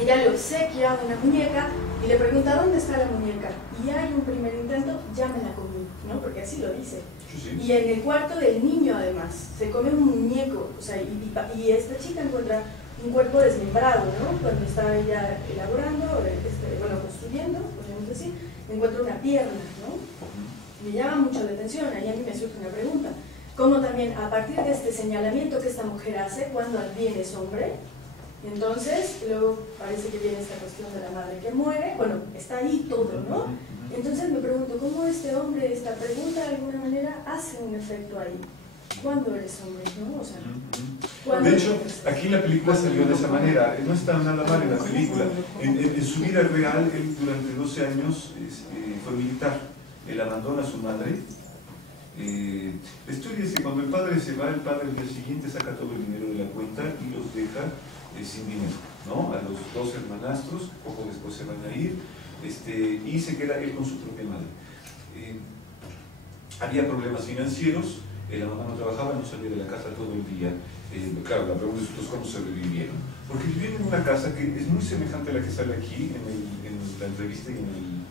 Ella le obsequia una muñeca y le pregunta, ¿dónde está la muñeca? Y hay un primer intento, ya me la comí, ¿no? Porque así lo dice. Sí. Y en el cuarto del niño, además, se come un muñeco, o sea, y esta chica encuentra un cuerpo desmembrado, ¿no? Cuando está ella elaborando, construyendo, podríamos decir, encuentra una pierna, ¿no? Me llama mucho la atención, ahí a mí me surge una pregunta. Como también a partir de este señalamiento que esta mujer hace, cuando alguien es hombre, entonces luego parece que viene esta cuestión de la madre que muere, bueno, está ahí todo, ¿no? Entonces me pregunto, ¿cómo este hombre, esta pregunta de alguna manera hace un efecto ahí? ¿Cuándo eres hombre, no? O sea, de hecho, aquí la película salió de esa manera, no está nada mal en la película. En su vida real, él durante 12 años fue militar, él abandona a su madre. La historia es que cuando el padre se va, el padre al día siguiente saca todo el dinero de la cuenta y los deja sin dinero, ¿no? A los dos hermanastros, poco después se van a ir, y se queda él con su propia madre. Había problemas financieros, la mamá no trabajaba, no salía de la casa todo el día. Claro, la pregunta es ¿cómo sobrevivieron? Porque vivieron en una casa que es muy semejante a la que sale aquí en la entrevista y en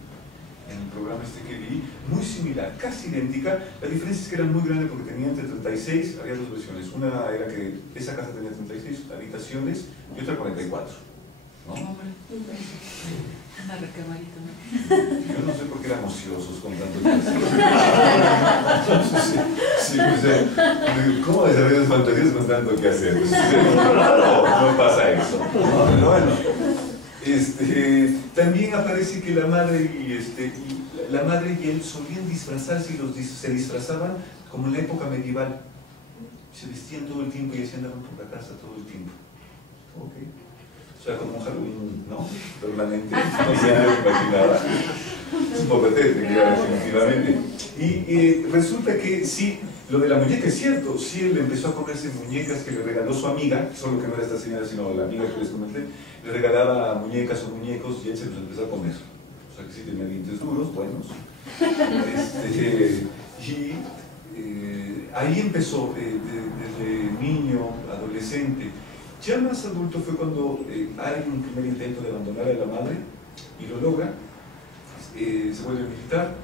el programa que vi, muy similar, casi idéntica. La diferencia es que era muy grande porque tenía entre 36, había dos versiones. Una era que esa casa tenía 36 habitaciones y otra 44. ¿No? Anda recamadito, ¿no? Yo no sé por qué eran ociosos con tanto que hacer. ¿Cómo desarrollas fantasías con tanto que hacer? Pues, no pasa eso. No, pero bueno. También aparece que la madre y él solían disfrazarse y se disfrazaban como en la época medieval. Se vestían todo el tiempo y así andaban por la casa todo el tiempo. Okay. O sea, como un Halloween, ¿no? Permanente. No se me imaginaba. Es un poco tétrico, definitivamente. Y resulta que sí, lo de la muñeca es cierto. Sí, él empezó a comerse muñecas que le regaló su amiga, solo que no era esta señora, sino la amiga que les comenté. Le regalaba muñecas o muñecos y él se los empezó a comer. O sea, que sí tenía dientes duros, buenos. ahí empezó, desde niño, adolescente. Ya más adulto fue cuando hay un primer intento de abandonar a la madre y lo logra, se vuelve militar,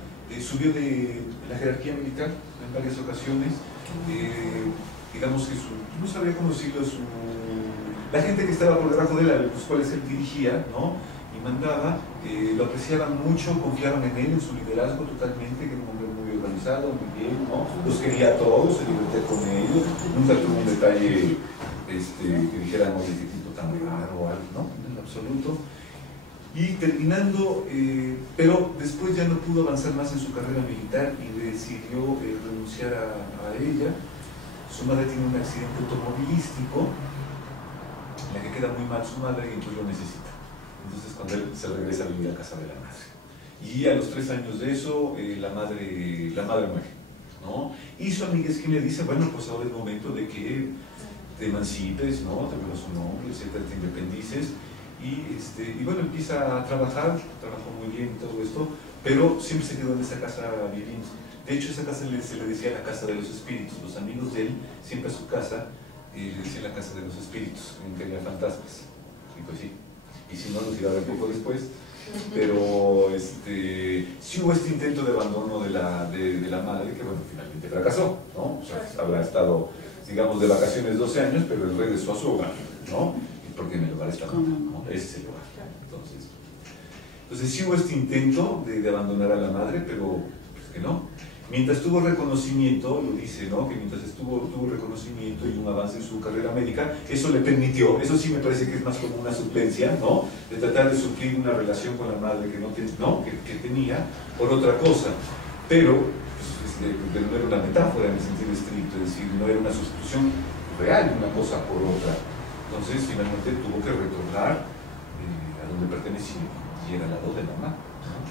subió de la jerarquía militar en varias ocasiones, digamos que no sabía cómo decirlo, la gente que estaba por debajo de él, a los cuales él dirigía, ¿no? Y mandaba, lo apreciaban mucho, confiaban en él, en su liderazgo totalmente, que era un hombre muy organizado, muy bien, ¿no? Los quería a todos, se divertía con ellos, nunca tuvo un detalle que dijeran, oye, qué tipo tan raro o algo, ¿no? En absoluto. Y terminando, pero después ya no pudo avanzar más en su carrera militar y decidió renunciar a ella. Su madre tiene un accidente automovilístico, en la que queda muy mal su madre y entonces lo necesita. Entonces cuando él se regresa a vivir a casa de la madre. Y a los 3 años de eso, la madre muere, ¿no? Y su amiga es quien le dice, bueno, pues ahora es momento de que te emancipes, ¿no? Te vuelvas un hombre, etcétera, te independices. Y bueno, empieza a trabajar, trabajó muy bien y todo esto, pero siempre se quedó en esa casa viviendo. De hecho, esa casa se le decía la casa de los espíritus. Los amigos de él, siempre a su casa, le decían la casa de los espíritus, que había fantasmas. Y pues sí, y si no, los iba a ver poco después. Pero sí hubo este intento de abandono de la madre, que bueno, finalmente fracasó, ¿no? O sea, habrá estado, digamos, de vacaciones 12 años, pero él regresó a su hogar, ¿no? Porque en el hogar está, ¿no? Ese es el hogar. Entonces sí hubo este intento de abandonar a la madre, pero pues que no. Mientras tuvo reconocimiento, lo dice, ¿no? Que mientras tuvo reconocimiento y un avance en su carrera médica, eso le permitió, eso sí me parece que es más como una suplencia, ¿no? De tratar de suplir una relación con la madre que tenía por otra cosa. Pero no era una metáfora en el sentido estricto, es decir, no era una sustitución real de una cosa por otra. Entonces finalmente tuvo que retornar a donde pertenecía y era al lado de mamá.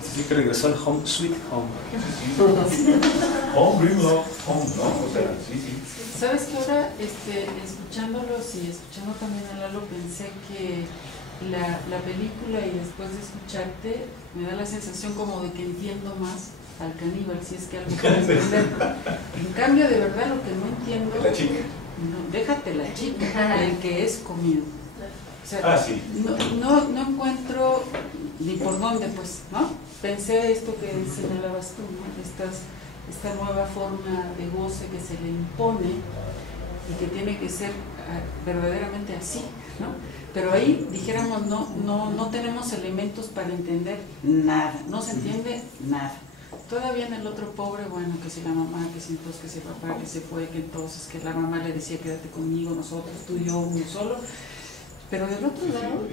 Sí, que regresó al home, sweet home. Sí. Home, bring love, home, ¿no? O sea, sí. ¿Sabes qué? Ahora, escuchándolos y escuchando también a Lalo, pensé que la película y después de escucharte, me da la sensación como de que entiendo más al caníbal, si es que algo puedo entender. En cambio, de verdad, lo que no entiendo... La chica. No, déjate la chica, el que es comido. O sea, sí. No encuentro ni por dónde, pues, ¿no? Pensé esto que señalabas tú, ¿no? Esta nueva forma de goce que se le impone y que tiene que ser verdaderamente así, ¿no? Pero ahí, dijéramos, no tenemos elementos para entender nada, no se entiende nada. Todavía en el otro pobre, bueno, que si la mamá, que si entonces que si el papá, que se fue, que entonces que la mamá le decía quédate conmigo, nosotros, tú y yo, uno solo. Pero del otro lado,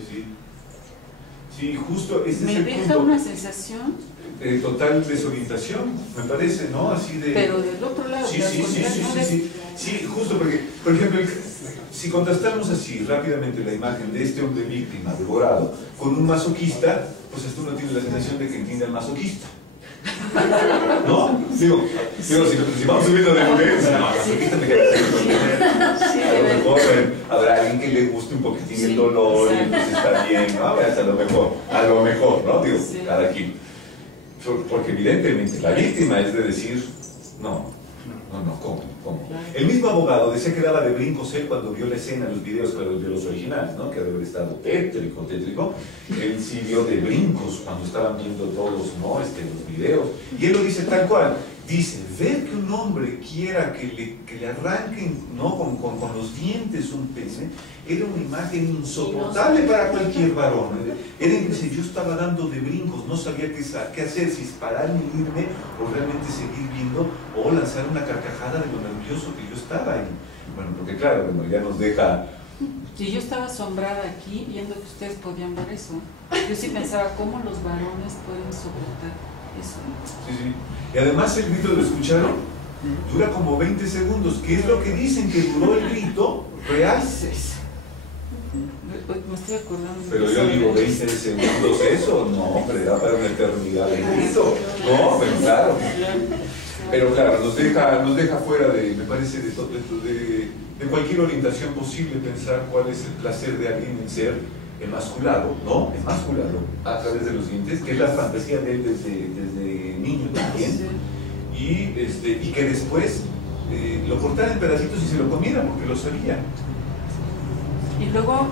sí, justo ese me es el deja punto. una sensación De total desorientación, me parece, ¿no? Así de... Pero del otro lado, Sí, justo porque, por ejemplo, si contrastamos así rápidamente la imagen de este hombre víctima, devorado, con un masoquista, pues esto uno tiene la sensación de que entiende al masoquista. ¿No? Digo, si vamos subiendo de nivel, masoquista me queda así. A lo mejor habrá alguien que le guste un poquitín el dolor y pues está bien, ¿no? A lo mejor, ¿no? Digo, cada quien. Porque evidentemente la víctima es de decir, no, ¿cómo? El mismo abogado decía que daba de brincos él cuando vio la escena, los videos, claro, vio los originales, ¿no? Que debe haber estado tétrico. Él sí vio de brincos cuando estaban viendo todos, ¿no? Los videos. Y él lo dice tal cual. Dice, ver que un hombre quiera que le arranquen, ¿no? con los dientes un pene, era una imagen insoportable para cualquier varón. Dice, yo estaba dando de brincos, no sabía qué hacer, si pararme y irme, o realmente seguir viendo, o lanzar una carcajada de lo nervioso que yo estaba ahí. Bueno, porque claro, ya nos deja... Y yo estaba asombrada aquí viendo que ustedes podían ver eso. Yo sí pensaba, ¿cómo los varones pueden soportar eso? Sí. Y además el grito, ¿lo escucharon? Dura como 20 segundos, que es lo que dicen que duró el grito real. Me estoy acordando. Pero yo digo, 20 segundos, ¿eso? No, hombre, da para una eternidad el grito. No, pero claro. Pero claro, nos deja fuera de, me parece, de cualquier orientación posible pensar cuál es el placer de alguien en ser emasculado, ¿no? Emasculado a través de los dientes, que es la fantasía de él desde niño también. Y que después lo cortara en pedacitos y se lo comiera porque lo sabía. Y luego,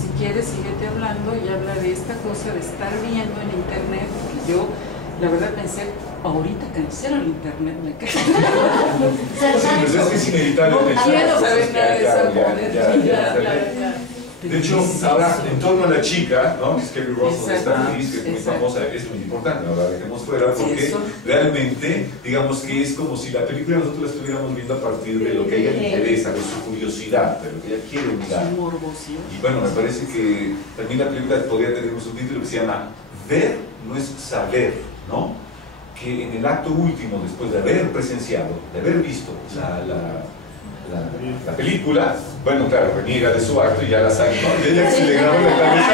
si quieres, síguete hablando y habla de esta cosa de estar viendo en internet, porque yo, la verdad, pensé, ahorita cancelo el internet, me quedo. Pues es que es inevitable. No quiero saber nada de esa. De hecho, ahora, en torno a la chica, ¿no? Que es Kerry Russell, esta actriz que es muy Exacto. famosa, es muy importante, ¿no? La dejemos fuera porque Eso. realmente, digamos que es como si la película nosotros la estuviéramos viendo a partir de lo que a ella le interesa, de su curiosidad, de lo que ella quiere mirar. Su morbosidad. Y bueno, me parece que también la película podría tener un subtítulo que se llama Ver no es saber, ¿no? Que en el acto último, después de haber presenciado, de haber visto la película, bueno, claro, reniega de su acto y ya la saca, ¿no? Y ella se le graba en la cabeza.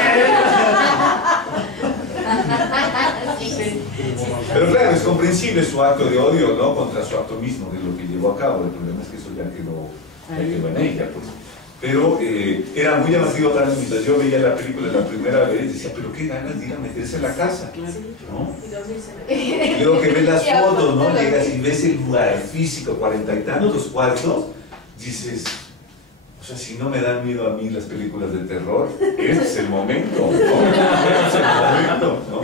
Pero claro, es comprensible su acto de odio, ¿no? Contra su acto mismo, de lo que llevó a cabo. El problema es que eso ya quedó en ella, pues. Pero era muy llamativo también, mientras yo veía la película la primera vez, decía, pero qué ganas de ir a meterse en la casa, ¿no? Y luego que ves las fotos, ¿no? Llegas y ves el lugar físico, 40 y tantos cuartos, dices, o sea, si no me dan miedo a mí las películas de terror, este es el momento, ¿no? Este es el momento, ¿no?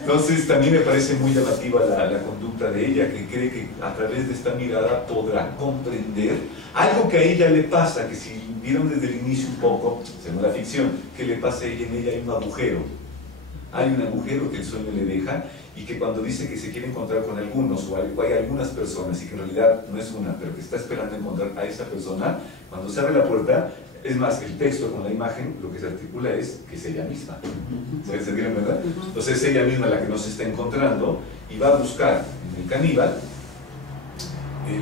Entonces también me parece muy llamativa la conducta de ella, que cree que a través de esta mirada podrá comprender algo que a ella le pasa, que si vieron desde el inicio un poco, según la ficción, que le pasa a ella, en ella hay un agujero. Hay un agujero que el sueño le deja y que cuando dice que se quiere encontrar con algunos o hay algunas personas y que en realidad no es una, pero que está esperando encontrar a esa persona, cuando se abre la puerta, es más, el texto con la imagen, lo que se articula es que es ella misma. ¿Se entiende, verdad? Entonces es ella misma la que nos está encontrando y va a buscar en el caníbal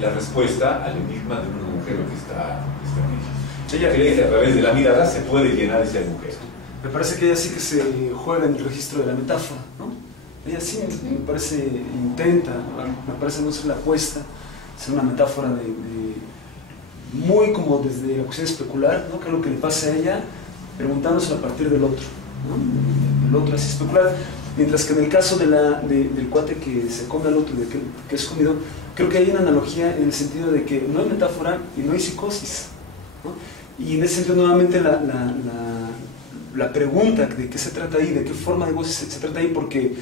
la respuesta al enigma de un agujero que está en ella. Ella cree que a través de la mirada se puede llenar ese agujero. Me parece que ella sí que se juega en el registro de la metáfora, ¿no? Ella sí, me parece, intenta, me parece no ser la apuesta, ser una metáfora muy como desde la cuestión especular, ¿no? Que es lo que le pasa a ella, preguntándose a partir del otro, ¿no? El otro es especular, mientras que en el caso del cuate que se come al otro, de que es comido, creo que hay una analogía en el sentido de que no hay metáfora y no hay psicosis, ¿no? Y en ese sentido nuevamente la pregunta de qué se trata ahí, de qué forma de voz se trata ahí, porque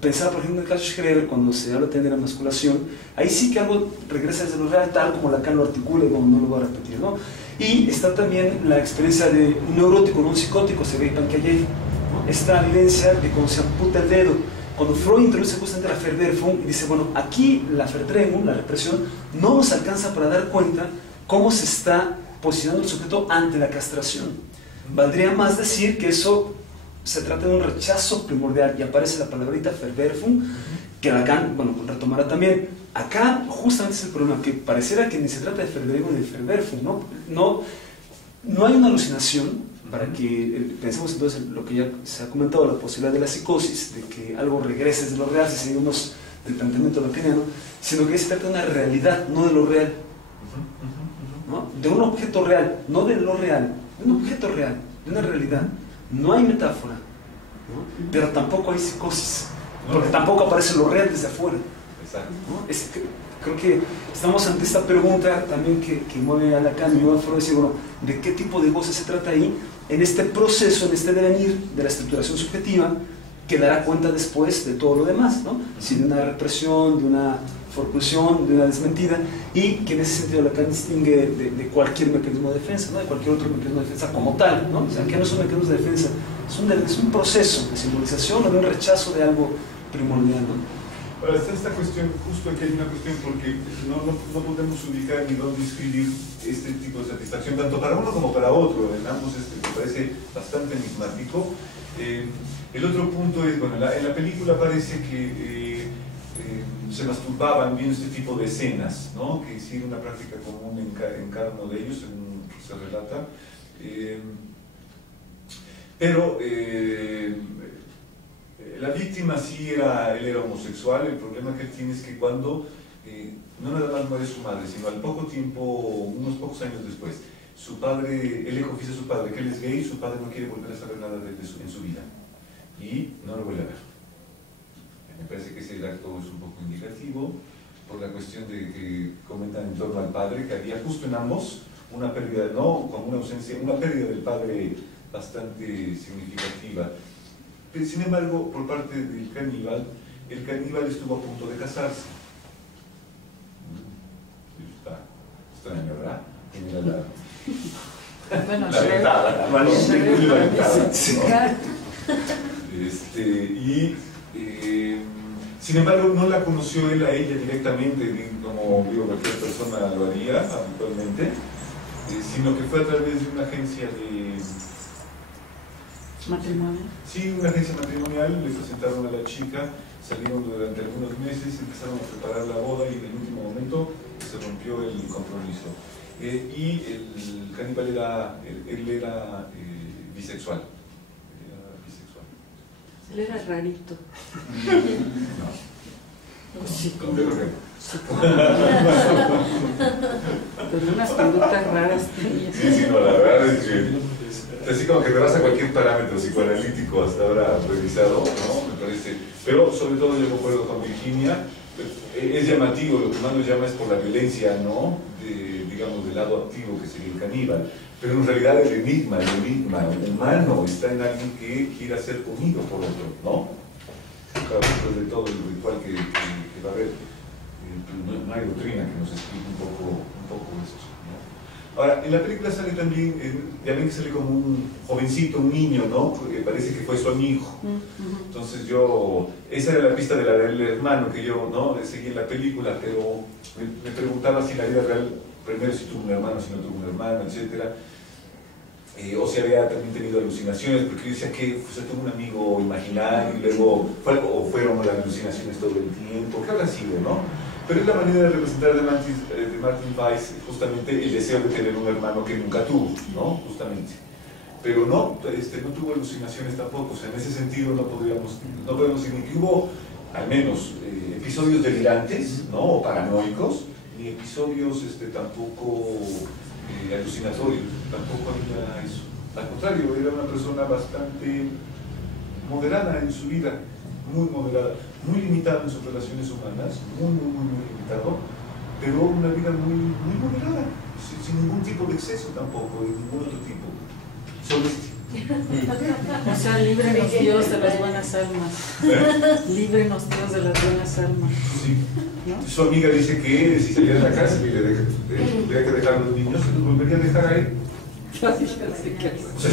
pensaba por ejemplo en el caso de Schreber, cuando se habla de la masculación, ahí sí que algo regresa desde lo real, tal como Lacan lo articula, y bueno, no lo voy a repetir, ¿no? Y está también la experiencia de un neurótico, no un psicótico, Sergei Pankayev, ¿no? Esta vivencia de cuando se amputa el dedo. Cuando Freud introduce justamente la Verwerfung y dice, bueno, aquí la Verdrängung, la represión, no nos alcanza para dar cuenta cómo se está posicionando el sujeto ante la castración. Valdría más decir que eso se trata de un rechazo primordial, y aparece la palabrita Verwerfung, que Lacan, bueno, retomará también. Acá justamente es el problema, que pareciera que ni se trata de Verwerfung ni de Verwerfung, no hay una alucinación, para que pensemos entonces en lo que ya se ha comentado, la posibilidad de la psicosis, de que algo regrese desde lo real, si seguimos el planteamiento lacaniano, sino que se trata de una realidad, no de lo real, ¿no? De un objeto real, no de lo real, de un objeto real, de una realidad. No hay metáfora, ¿no? Pero tampoco hay psicosis, porque tampoco aparece lo real desde afuera, ¿no? Creo que estamos ante esta pregunta también que mueve a Lacan y a Freud, decir, bueno, ¿de qué tipo de voces se trata ahí? En este proceso, en este devenir de la estructuración subjetiva, que dará cuenta después de todo lo demás, ¿no? Si de una represión, de una forclusión, de una desmentida, y que en ese sentido Lacan distingue de cualquier mecanismo de defensa, ¿no? De cualquier otro mecanismo de defensa como tal, ¿no? O sea, que no es un mecanismo de defensa, es un proceso de simbolización o de un rechazo de algo primordial, ¿no? Ahora está esta cuestión, justo aquí hay una cuestión porque no podemos ubicar ni dónde escribir este tipo de satisfacción, tanto para uno como para otro, en ambos me parece bastante enigmático. El otro punto es, bueno, en la película parece que se masturbaban viendo este tipo de escenas, ¿no? Que sí era una práctica común en cada uno de ellos, según se relata. Pero la víctima sí él era homosexual. El problema que él tiene es que cuando, no nada más muere su madre, sino al poco tiempo, unos pocos años después, su padre, él le confiesa a su padre que él es gay, y su padre no quiere volver a saber nada de él en su vida, y no lo vuelve a ver. Me parece que ese acto es un poco indicativo, por la cuestión de que comentan en torno al padre, que había justo en ambos una pérdida, no con una ausencia, una pérdida del padre bastante significativa. Pero, sin embargo, por parte del caníbal, el caníbal estuvo a punto de casarse. Está extraño, ¿verdad? Mira Bueno, la ventada, sin embargo, no la conoció él a ella directamente, como digo, cualquier persona lo haría habitualmente, sino que fue a través de una agencia de matrimonio. Sí, una agencia matrimonial, le presentaron a la chica, salieron durante algunos meses, empezaron a preparar la boda y en el último momento se rompió el compromiso. Y el caníbal era bisexual. Él era rarito. No, Sí, no te lo creo. Pero unas conductas raras tenía. Sí, no, la verdad es que así como que rebasa cualquier parámetro psicoanalítico hasta ahora revisado, ¿no? Me parece. Pero sobre todo yo concuerdo con Virginia, es llamativo, lo que más nos llama es por la violencia, ¿no? Digamos, del lado activo que sería el caníbal. Pero en realidad el enigma humano está en alguien que quiera ser comido por otro, ¿no? Claro, después de todo el ritual que va a haber, no hay doctrina que nos explique un poco esto, ¿no? Ahora, en la película sale también, ya ven que sale como un jovencito, un niño, ¿no? Porque parece que fue su amigo. Entonces esa era la pista del hermano que yo, ¿no? Seguí en la película, pero me preguntaba si en la vida real, primero si tuvo un hermano, si no tuvo un hermano, etcétera. O si había también tenido alucinaciones, porque yo decía que tuvo un amigo imaginario y luego fueron las alucinaciones todo el tiempo, ¿qué habrá sido, no? Pero es la manera de representar de Martin Weiss justamente el deseo de tener un hermano que nunca tuvo, ¿no? Justamente. Pero no tuvo alucinaciones tampoco, o sea, en ese sentido no podemos decir ni que hubo, al menos, episodios delirantes, ¿no? O paranoicos, ni episodios tampoco alucinatorios, tampoco había eso. Al contrario, era una persona bastante moderada en su vida, muy moderada, muy limitada en sus relaciones humanas, muy limitado, pero una vida muy moderada, sin ningún tipo de exceso tampoco, de ningún otro tipo. Solo O sea, líbrenos Dios de las buenas almas. Líbrenos Dios de las buenas almas. Sí. ¿No? Su amiga dice que si salía de la casa y tendría que dejar a los niños, se los volvería a dejar a él. O sea, eso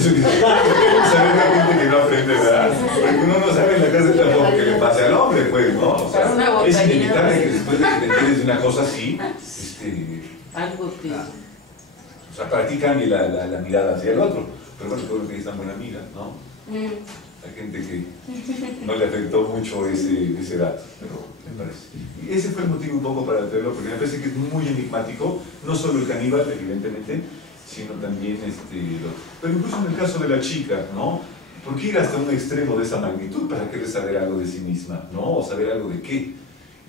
dice, sabe realmente que no aprende, ¿verdad? Porque uno no sabe en la casa tampoco que le pase al hombre, pues, ¿no? O sea, es inevitable que después de que te enteres de una cosa así, algo te... O sea, para ti cambie la mirada hacia el otro. Pero bueno, creo que es tan buena amiga, ¿no? Hay gente que no le afectó mucho ese dato, pero me parece. Y ese fue el motivo un poco para hacerlo, porque me parece que es muy enigmático, no solo el caníbal, evidentemente, sino también el otro. Pero incluso en el caso de la chica, ¿no? ¿Por qué ir hasta un extremo de esa magnitud para querer saber algo de sí misma, ¿no? O saber algo de qué.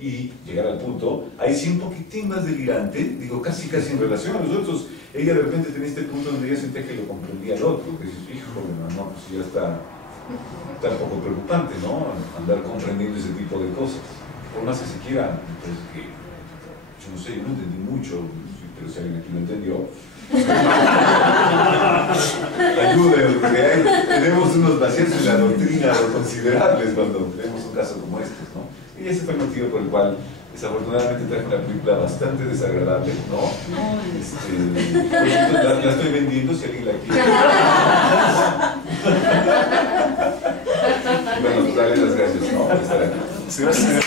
Y llegar al punto, ahí sí un poquitín más delirante, digo, casi en relación a los otros. Ella de repente tenía este punto donde ella sentía que lo comprendía al otro, que dices, híjole, no, pues ya está un poco preocupante, ¿no? Andar comprendiendo ese tipo de cosas. Por más que se quiera, pues que, yo no sé, yo no entendí mucho, pero si alguien aquí lo entendió, ayúdenme, porque tenemos unos vacíos en la doctrina considerables cuando tenemos un caso como este, ¿no? Y ese fue el motivo por el cual desafortunadamente traje una película bastante desagradable, ¿no? La estoy vendiendo si alguien la quiere. Bueno, darle las gracias, ¿no? Por estar aquí. Gracias.